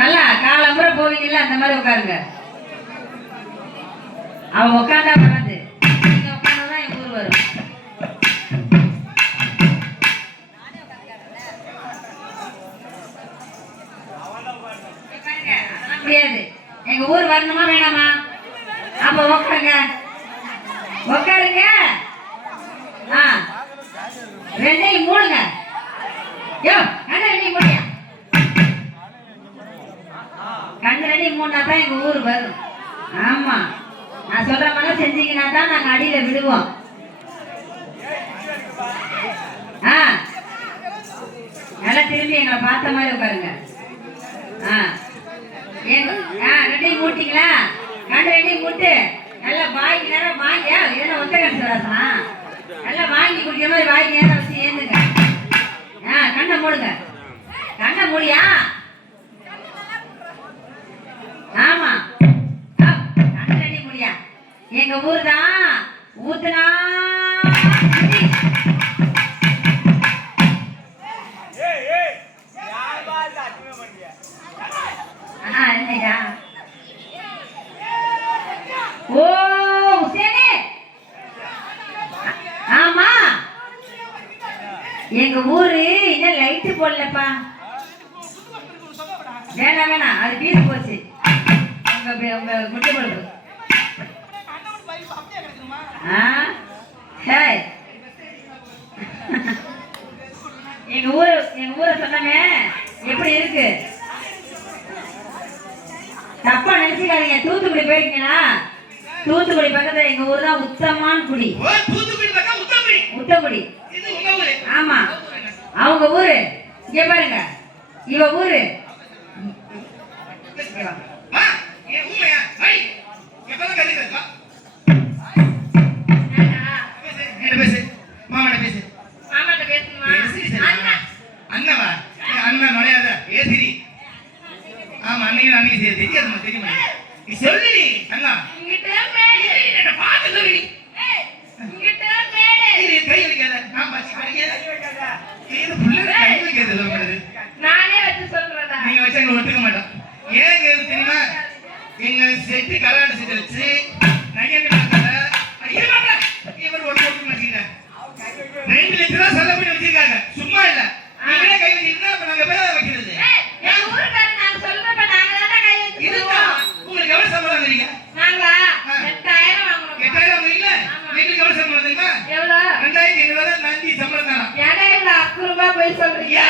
நல்லா காலம்புற போவீங்கல்ல அந்த மாதிரி உட்காருங்க. அவன் உட்காந்தா வராது, நீங்க உட்காந்தாதான் என் ஊர் வரும். முடியாது, எங்க ஊர் வரணுமா வேணாமா? அப்ப உட்காருங்க உட்காருங்க. ரெண்டையும் மூடுங்க. யோ கண்ணு ரெண்டையும் மூடியா? கண்ணு ரெண்டையும் மூணா தான் எங்க ஊர் வரும். ஆமா, நான் சொல்ற மாதிரி செஞ்சீங்கன்னா தான் நாங்க அடியில விடுவோம். நல்லா திரும்பி எங்களை பார்த்த மாதிரி உட்காருங்க. ரெண்டையும் மூட்டிங்களா? கண்ணு ரெண்டையும் மூட்டு நல்லா வாங்கி நேரம் வாங்கியா? ஏன்னா ஒத்த கண் சராசனா நல்லா வாங்கி குடிக்கிற மாதிரி வாங்கி நேரம் வச்சு ஏந்துங்க. கண்ணை மூடுங்க. கண்ணை மூடியா? ஆமா, கண்ணை ரெண்டி மூடியா? எங்க ஊர் தான் ஊத்துனா ஓ உசேனே. ஆமா, எங்க ஊரு இன்னும் லைட்டு போடலப்பா. வேணாம் வேணாம், அது பீஸ் போச்சு. உங்க குட்டி பல்பு. எங்க ஊரை சொன்னமே எப்படி இருக்கு? தப்பா நினைச்சுக்காதீங்க. தூத்துக்குடி போயிருக்கீங்களா? தூத்துக்குடி பக்கத்துல எங்க ஊர் தான் உத்தமான் குடி. உத்தக்குடி. ஆமா, அவங்க ஊரு. இங்க பாருங்க, இவ ஊரு. நானே வச்சு சொல்றதா? நீங்க வச்சு எங்களை ஒத்துக்க மாட்டோம். ஏங்க தெரியுமா? எங்க செட்டு கலாட்ட செட்டு வச்சு $2 லட்சம் செலவு பண்ணி வச்சிருக்காங்க. சும்மா இல்ல, நீங்களே கை வச்சிருந்தா அப்ப நாங்க பேர வைக்கிறது. உங்களுக்கு எவ்வளவு சம்பளம் வாங்குறீங்க? நாங்களா 8000 வாங்குறோம். 8000 வாங்குறீங்களா? வீட்டுக்கு எவ்வளவு சம்பளம் தெரியுமா? எவ்வளவு? 2500 நந்தி சம்பளம் தானா? ஏன்னா இவ்வளவு அக்குறமா போய் சொல்றீங்க.